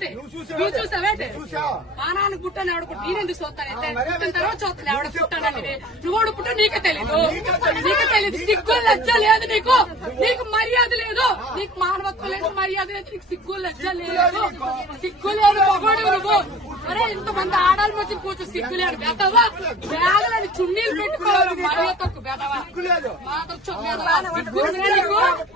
పానాన్ని పుట్టని ఆవిడ పుట్టి నేనెందుకు చూస్తాను పుట్టిన తర్వాత చూస్తాను ఆవిడ పుట్టానండి నువ్వు పుట్ట నీకే తెలీదు నీకే తెలియదు సిగ్గు లజ్జ లేదు నీకు నీకు మర్యాద లేదు నీకు మానవత్వం లేదు మర్యాద లేదు నీకు సిగ్గు లజ్జ లేదు సిగ్గు లేదు పగోడు నువ్వు అరే ఇంతమంది ఆడాలి వచ్చి కూర్చో సిగ్గు లేడు బెదవా వేలని చున్నీలు పెట్టుకోవాలి మరో తక్కువ బెదవా మాతో చూడవా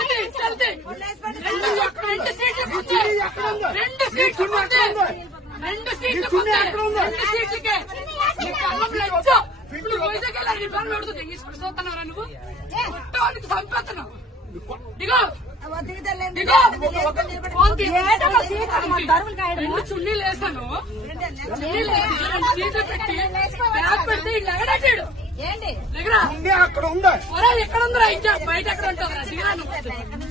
రెండు సీట్లు రెండు సీట్లు రెండు సీట్లు ఇప్పుడు వైజాగ్ వెళ్ళారు ఈ పనులు పెడుతుంది ఈ స్పృశవుతున్నారా నువ్వు మొట్టమొదటి సంపేతున్నావు రెండు చున్నీలు వేసాను రెండు సీట్లు పెట్టి బ్యాగ్ పెట్టి లగడేడు ఏంటి దిగరా అక్కడ ఉందా ఎక్కడ ఉందా బయట ఎక్కడ ఉంటుంది దిగరా నువ్వు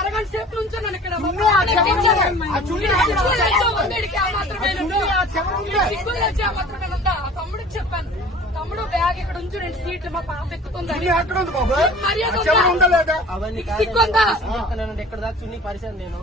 అరగంట సేపు నుంచో నన్ను ఇక్కడ చూడాలి తమ్ముడికి చెప్పాను తమ్ముడు బ్యాగ్ ఇక్కడ ఉంచు సీట్ లో మా పాప ఎక్కుతుంది మర్యాద అవన్నీ ఎక్కడ దాచు పరిశాను నేను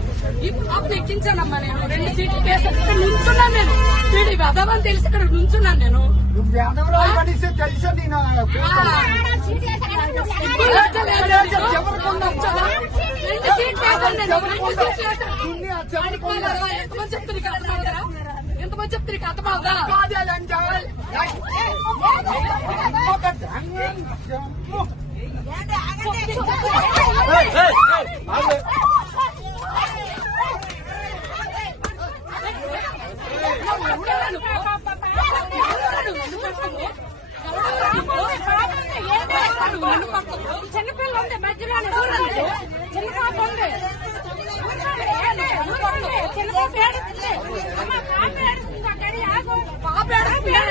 ఇప్పుడు ఎక్కించానమ్మా నేను రెండు సీట్లు పేసే నుంచున్నా నేను నేను వేదవా అని తెలిసి ఇక్కడ నుంచున్నాను నేను ఎంతమంది చెప్తున్నారు కథ చిన్నపిల్ల ఉంది మధ్యలో చిన్నపిల్ల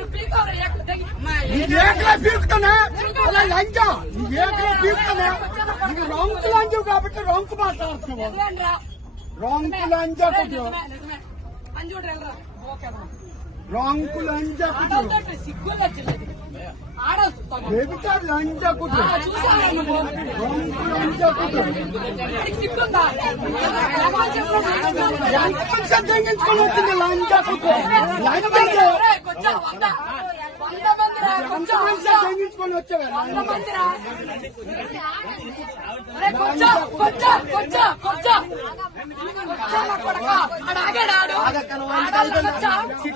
మాట్లాడుతున్నావు రాంగ్ లాంజా కొద్దిగా అని చూడరా ఓకే రాంకులు అంజా కుటుంబాలు అంజా కుటుంబం అంజా కుటుంబం కొంచెం కొంచెం కొంచెం కొంచెం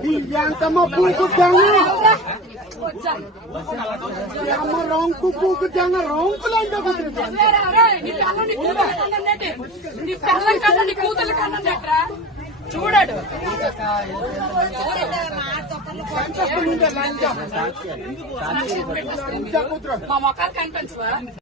di ta mo buko dango. Ya mo rong ku buko dango rong Ni kuda kanan nete. Ni pahla kanan ni kanan netra. Chudadu. Kanta kulunda lanja.